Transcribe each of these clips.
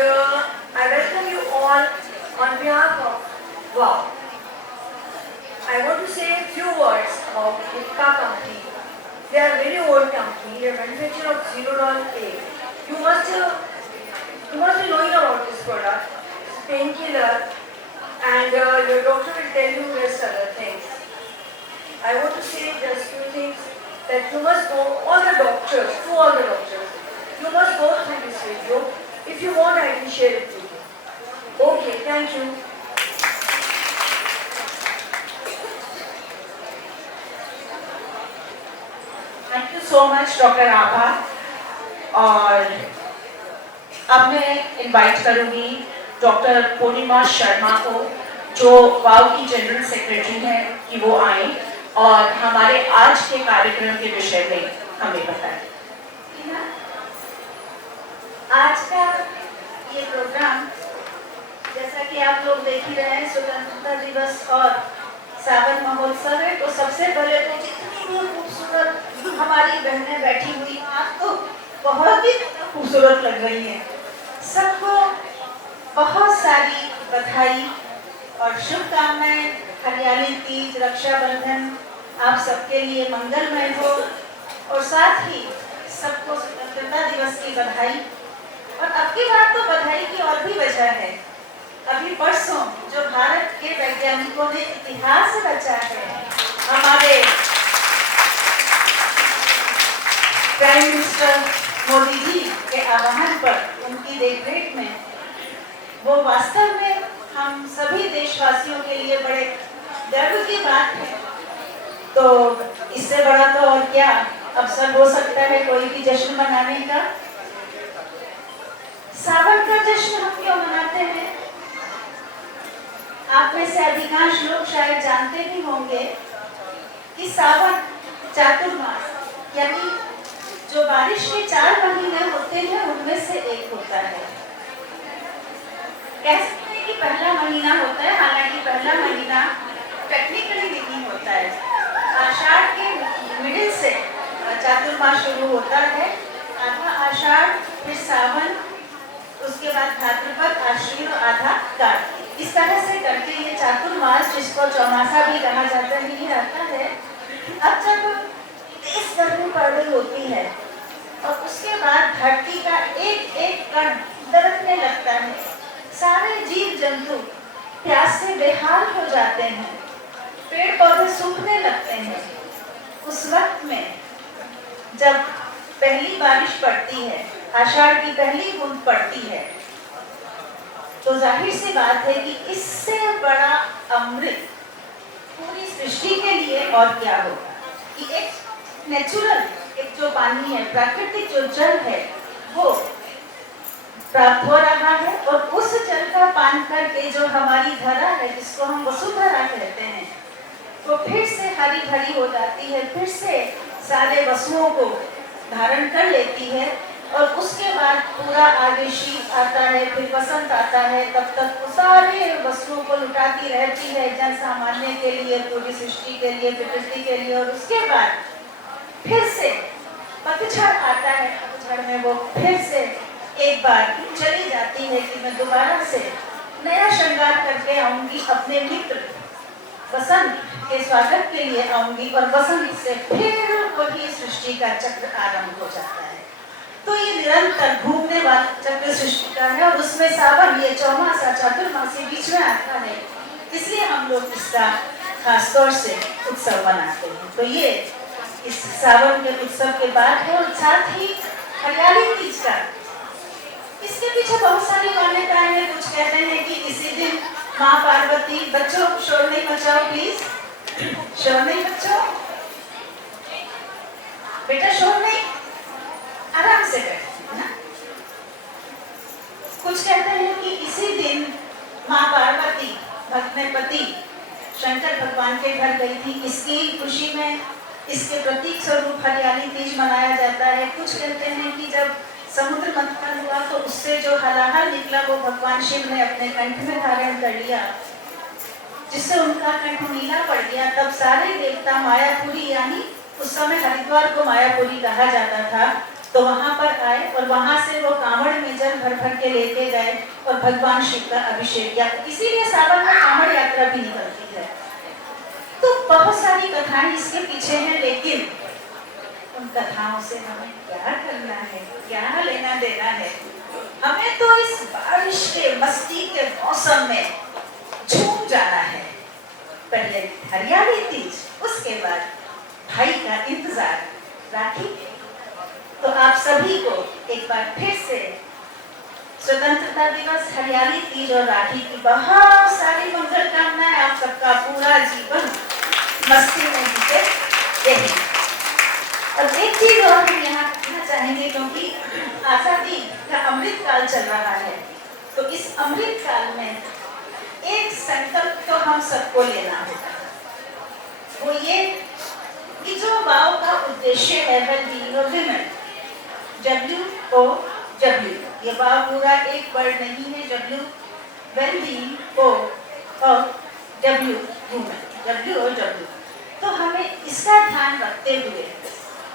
I welcome you all on behalf of WOW. I want to say a few words about Ipca company. They are a very old company. They manufacture of Zerodol A. You must be knowing about this product. It's a painkiller, and your doctor will tell you rest other things. I want to say just few things that you must go, all the doctors, you must go through this video. If you want, I can share it with you. Okay, thank you. Thank you so much doctor Abha. और अब मैं invite करूंगी doctor पूर्णिमा शर्मा को, जो वाव की general secretary हैं, कि वो आए और हमारे आज के कार्यक्रम के विषय में हमें बताएं। आज का ये प्रोग्राम, जैसा कि आप लोग देख ही रहे हैं, स्वतंत्रता दिवस और सावन महोत्सव है। तो सबसे पहले तो जितनी भी खूबसूरत हमारी बहनें बैठी हुई हैं, आप तो बहुत ही खूबसूरत लग रही हैं। सबको बहुत सारी बधाई और शुभकामनाएं। हरियाली तीज, रक्षाबंधन आप सबके लिए मंगलमय हो। और साथ ही सबको स्वतंत्रता दिवस की बधाई। और अब की बात तो बधाई की और भी वजह है। अभी परसों जो भारत के वैज्ञानिकों ने इतिहास रचा है, हमारे प्राइम मिनिस्टर मोदी जी के आह्वान पर, उनकी देखरेख में, वो वास्तव में हम सभी देशवासियों के लिए बड़े गर्व की बात है। तो इससे बड़ा तो और क्या अवसर हो सकता है कोई भी जश्न मनाने का। सावन का जश्न हम क्यों मनाते हैं? आप में से अधिकांश लोग शायद जानते भी होंगे कि सावन चातुर्मास, यानी जो बारिश के 4 महीने होते हैं उनमें से एक होता है। कह सकते हैं कि पहला महीना होता है, हालांकि पहला महीना टेक्निकली नहीं होता है। आषाढ़ के मिडिल से चातुर्मास शुरू होता है। आधा आषाढ़, फिर सावन, उसके बाद भाद्रपद, आश्विन और आधा कार्तिक। इस तरह से करके ये चातुर्मास, जिसको चौमासा भी कहा जाता है, ये आता है। अब जब तेज गर्मी पड़ रही होती है और उसके बाद धरती का एक एक कण दरकने लगता है, सारे जीव जंतु प्यास से बेहाल हो जाते हैं, पेड़ पौधे सूखने लगते हैं। उस वक्त में जब पहली बारिश पड़ती है, आषाढ़ की पहली बूंद पड़ती है, तो जाहिर सी बात है कि इससे बड़ा अमृत पूरी सृष्टि के लिए और क्या होगा। कि एक नेचुरल, एक जो पानी है, प्राकृतिक जो जल है, वो प्राप्त हो रहा है। और उस जल का पान करके जो हमारी धरा है, जिसको हम वसुधरा कहते हैं, वो फिर से हरी भरी हो जाती है, फिर से सारे वसुओं को धारण कर लेती है। और उसके बाद पूरा आगे शीत आता है, फिर वसंत आता है। तब तक वो सारे वस्तुओं को लुटाती रहती है, जन सामान्य के लिए, पूरी सृष्टि के लिए, प्रकृति के लिए। और उसके बाद फिर से पतझड़ आता है। पतझड़ में वो फिर से एक बार चली जाती है कि मैं दोबारा से नया श्रृंगार करके आऊंगी, अपने मित्र वसंत के स्वागत के लिए आऊंगी। और वसंत से फिर वही सृष्टि का चक्र आरंभ हो जाता है। तो ये निरंतर घूमने वाला चक्र सृष्टि का है। और उसमें सावन, ये चौमासा, चातुर्मासी बीच में आता है, इसलिए हम लोग इसका खासतौर से उत्सव मनाते हैं। तो ये इस सावन के उत्सव के बाद है। और साथ ही हरियाली तीज का, इसके पीछे बहुत सारी मान्यताएं हैं। कुछ कहते हैं कि इसी दिन माँ पार्वती, बच्चों शोर नहीं मचाओ प्लीज, शोर नहीं बच्चों, बेटा शोर नहीं, आराम से बैठे ना। कुछ कहते हैं कि इसी दिन माँ पार्वती अपने पति शंकर भगवान के घर गई थी। इसकी खुशी में इसके प्रतीक स्वरूप हरियाली तीज मनाया जाता है। कुछ कहते हैं कि जब समुद्र मंथन हुआ तो उससे जो हलाहल निकला, वो भगवान शिव ने अपने कंठ में धारण कर लिया, जिससे उनका कंठ नीला पड़ गया। तब सारे देवता मायापुरी, यानी उस समय हरिद्वार को मायापुरी कहा जाता था, तो वहां पर आए और वहां से वो कांवड़ में जल भर भर के लेके गए और भगवान शिव का अभिषेक किया। इसीलिए सावन में कांवड़ यात्रा भी निकलती है। तो बहुत सारी कथाएं इसके पीछे हैं, लेकिन उन कथाओं से हमें क्या करना है, क्या लेना देना है? हमें तो इस बारिश के मस्ती के मौसम में झूम जाना है। पहले हरियाली तीज, उसके बाद भाई का इंतजार राखी। तो आप सभी को एक बार फिर से स्वतंत्रता दिवस, हरियाली तीज और राखी की बहुत सारी मंगल कामनाएं। आप सबका पूरा जीवन मस्ती में बीते। यही और एक चीज और हम यहाँ कहना चाहेंगे, क्योंकि आजादी का अमृत काल चल रहा है, तो इस अमृत काल में एक संकल्प तो हम सबको लेना होगा। वो ये कि जो वाव का उद्देश्य है वेलबीइंग ऑफ विमेन, WOW, ये वाव पूरा एक वर्ड नहीं है, W वेलबीइंग O और W वुमेन, W और W। तो हमें इसका ध्यान रखते हुए,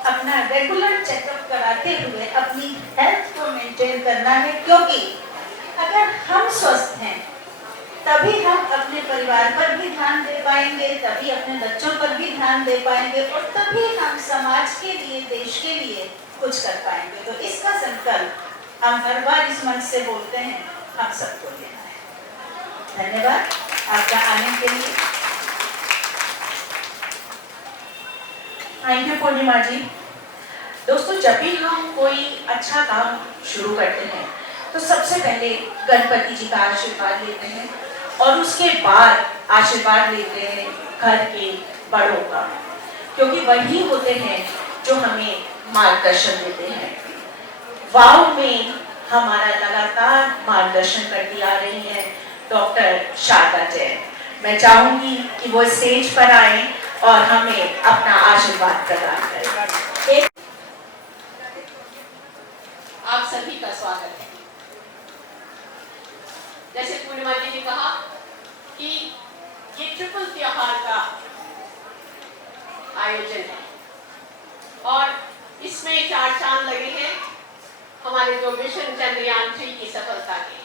अपना रेगुलर चेकअप कराते हुए अपनी हेल्थ को मेंटेन करना है, क्योंकि अगर हम स्वस्थ हैं तभी हम अपने परिवार पर भी ध्यान दे पाएंगे, तभी अपने बच्चों पर भी ध्यान दे पाएंगे और तभी हम समाज के लिए, देश के लिए कुछ कर पाएंगे। तो इसका संकल्प हम हर बार इस मंच से बोलते हैं, हम सबको लेना है। धन्यवाद आपका आने के लिए। थैंक यू पूर्णिमा जी। दोस्तों, जब भी हम कोई अच्छा काम शुरू करते हैं तो सबसे पहले गणपति जी का आशीर्वाद लेते हैं और उसके बाद आशीर्वाद लेते हैं घर के बड़ों का, क्योंकि वही होते हैं जो हमें मार्गदर्शन देते हैं। वाव में हमारा लगातार मार्गदर्शन करती आ रही है डॉक्टर शारदा जैन। मैं चाहूंगी कि वो स्टेज पर आए और हमें अपना आशीर्वाद प्रदान करें। आप सभी का स्वागत है। जैसे पूर्णिमा जी ने कहा कि ये ट्रिपल त्योहार का आयोजन है और इसमें 4 चांद लगे हैं हमारे जो मिशन चंद्रयान-3 की सफलता के।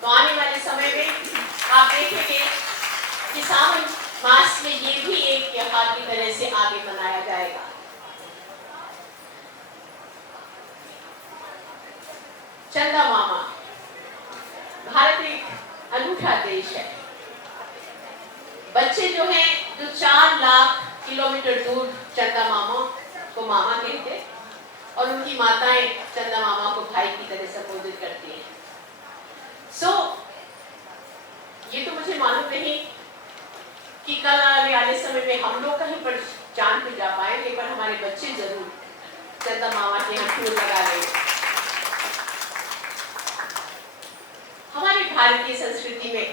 तो आने वाले समय में आप देखेंगे कि सावन मास में ये भी एक त्योहार की तरह से आगे मनाया जाएगा। चंदा मामा, भारत एक अनूठा देश है। बच्चे जो हैं, जो 4 लाख किलोमीटर दूर चंदा मामा को मामा कहते और उनकी माताएं चंदा मामा को भाई की तरह संबोधित करती हैं। ये तो मुझे मालूम नहीं कि कल आने वाले समय में हम लोग कहीं पर चांद पे जा पाएंगे, पर हमारे बच्चे जरूर चंदा मामा के यहाँ फूल लगा लेंगे। हमारी भारतीय संस्कृति में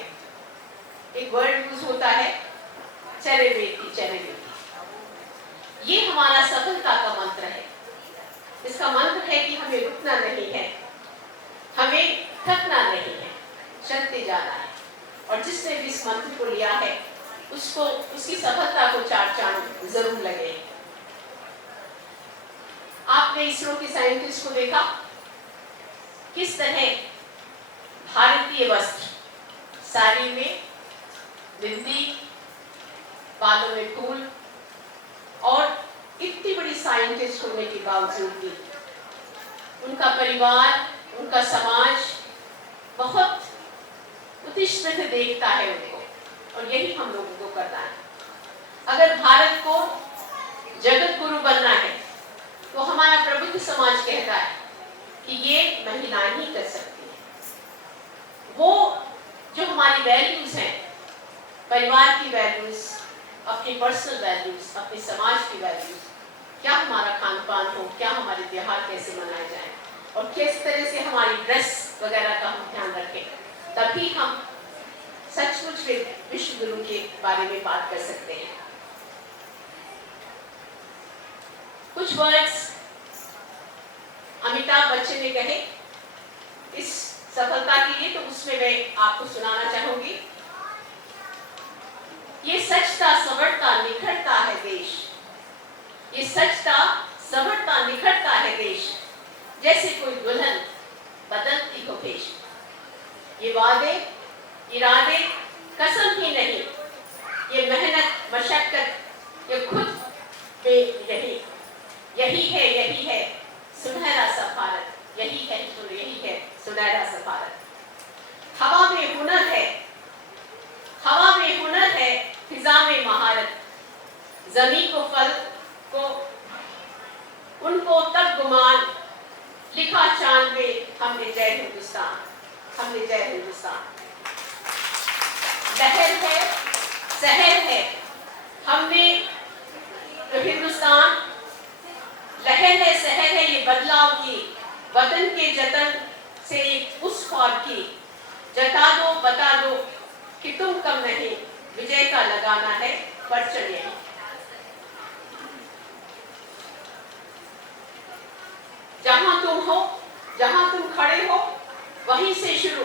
एक वर्ड यूज होता है, चरे बेटी चरे बेटी। ये हमारा सफलता का मंत्र है। इसका मंत्र है कि हमें रुकना नहीं है, हमें थकना नहीं है, चलते जाना है। और जिसने भी इस मंत्र को लिया है उसको, उसकी सफलता को 4 चांद जरूर लगे। आपने इसरो के साइंटिस्ट को देखा किस तरह भारतीय वस्त्र, साड़ी में बिंदी, बालों में फूल, और इतनी बड़ी साइंटिस्ट होने के बावजूद भी उनका परिवार, उनका समाज बहुत उत्कृष्ट से देखता है उनको, और यही हम लोगों को करना है। अगर भारत को जगत गुरु बनना है तो हमारा प्रबुद्ध समाज कहता है कि ये महिलाएं ही कर सकती हैं। वो जो हमारी वैल्यूज हैं, परिवार की वैल्यूज, अपनी पर्सनल वैल्यूज, अपने समाज की वैल्यूज, क्या हमारा खान पान हो, क्या हमारे त्योहार कैसे मनाए जाएं और किस तरह से हमारी ड्रेस वगैरह का हम ध्यान रखें, तभी हम सचमुच विश्व गुरु के बारे में बात कर सकते हैं। कुछ वर्ड्स अमिताभ बच्चन ने कहे इस सफलता के लिए, तो उसमें मैं आपको सुनाना चाहूंगी। ये सचता संवरता निखरता है देश, ये सचता संवरता निखरता है देश, जैसे कोई दुल्हन बदलती हो भेष। ये वादे, इरादे, कसम ही नहीं, ये मेहनत, मशक्कत, ये खुद पे यही है सुनहरा सा भारत, यही है सुनहरा सा भारत। हवा में हुनर है, फिजा में महारत, जमी को फल को उनको तब गुमान, लिखा चांद में हमने जय हिंदुस्तान, हमने जय हिंदुस्तान। लहर है, शहर है, हमने तो हिंदुस्तान, लहर है, शहर है, ये बदलाव की, वतन के जतन से उस पार की, जता दो बता दो कि तुम कम नहीं, विजय का लगाना है परचम यही। जहां तुम हो, जहां तुम खड़े हो, वहीं से शुरू,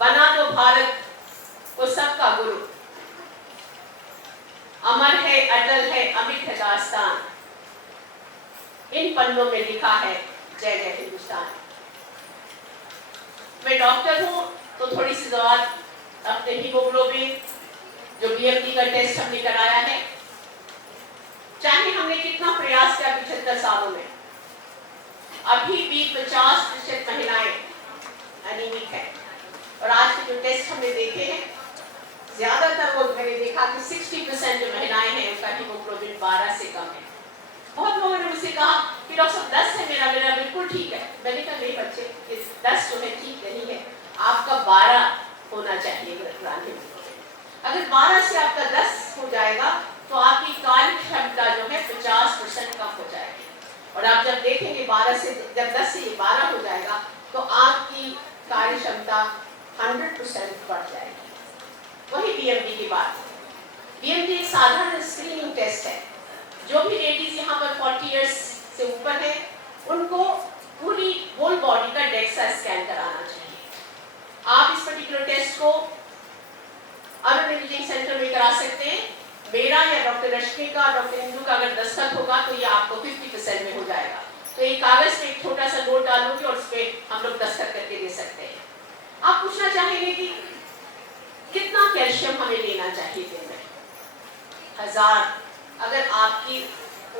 बना दो भारत को सबका गुरु। अमर है, अटल है, अमिट है दास्तान, इन पन्नों में लिखा है जय जय हिंदुस्तान। मैं डॉक्टर हूं तो थोड़ी सी सवाल अपने हीमोग्लोबिन जो बीएमटी का टेस्ट हमने कराया है, चाहे हमने कितना प्रयास किया 75 सालों में, अभी भी 50% महिलाएं अनीमिक है। और आज के जो टेस्ट हमने देखे हैं, ज्यादातर वो मैंने देखा कि 60% जो महिलाएं हैं उनका हीमोग्लोबिन 12 से कम है। बहुत लोगों ने मुझसे कहा कि डॉक्टर साहब 10 है मेरा बिल्कुल ठीक है। मैंने कहा नहीं बच्चे, 10 जो है ठीक नहीं है, आपका 12 होना चाहिए रक्तदान हीमोग्लोबिन। अगर 12 से आपका 10 हो जाएगा तो आपकी कार्य क्षमता जो है 50% कम हो जाएगी। और आप जब देखेंगे 12 से, जब 10 से 12 हो जाएगा तो आपकी कार्य क्षमता 100% बढ़ जाएगी। वही बीएमटी की बात है। बीएमटी एक साधारण स्क्रीनिंग टेस्ट है। जो भी लेडीज यहाँ पर 40 इयर्स से ऊपर है उनको पूरी होल बॉडी का डेक्सा स्कैन कराना चाहिए। आप इस पर्टिकुलर टेस्ट को अरुण इमेजिंग सेंटर में करा सकते हैं। मेरा या डॉक्टर रश्मि का, डॉक्टर इंदु का अगर दस्तखत होगा तो ये आपको 50% में हो जाएगा। तो एक कागज में एक छोटा सा नोट डालूंगी और उस पर हम लोग दस्तखत करके दे सकते हैं। आप पूछना चाहेंगे कि कितना कैल्शियम हमें लेना चाहिए दिन में? 1000, अगर आपकी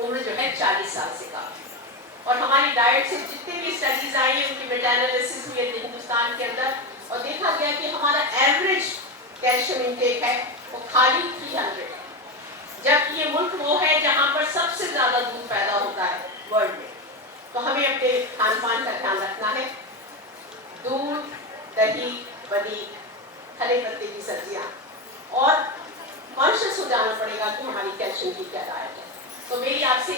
उम्र जो है 40 साल से कम। और हमारी डाइट से जितने भी स्टडीज आई है उनकी मेटा एनालिसिस हुई है हिंदुस्तान के अंदर, और देखा गया कि हमारा एवरेज कैल्शियम इंटेक है वो खाली 300 है। जबकि ये मुल्क वो है जहाँ पर सबसे ज्यादा दूध पैदा होता है वर्ल्ड में। तो हमें अपने खान पान का ध्यान रखना है। दूध, दही, पनीर, हरे पत्ते की सब्जियां, और कॉन्शियस हो जाना पड़ेगा कि हमारी कैल्शियम की क्या डाइट है। तो मेरी आपसे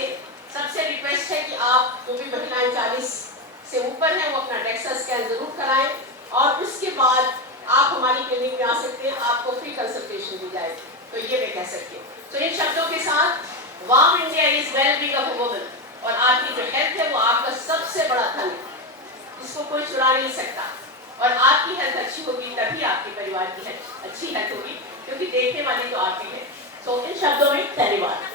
सबसे रिक्वेस्ट है कि आप जो भी महिलाएं 40 से ऊपर हैं वो अपना डेक्सा स्कैन जरूर कराएं, और उसके बाद आप हमारी क्लिनिक में आ सकते हैं, आपको फ्री कंसल्टेशन दी जाएगी। तो ये मैं कह सकती हूँ। तो इन शब्दों के साथ warm India is well being of a woman, और आपकी जो हेल्थ है वो आपका सबसे बड़ा धन है, इसको कोई चुरा नहीं सकता। और आपकी हेल्थ अच्छी होगी तभी आपके परिवार की अच्छी हेल्थ होगी, क्योंकि देखने वाले तो आप ही हैं। तो इन शब्दों में धन्यवाद।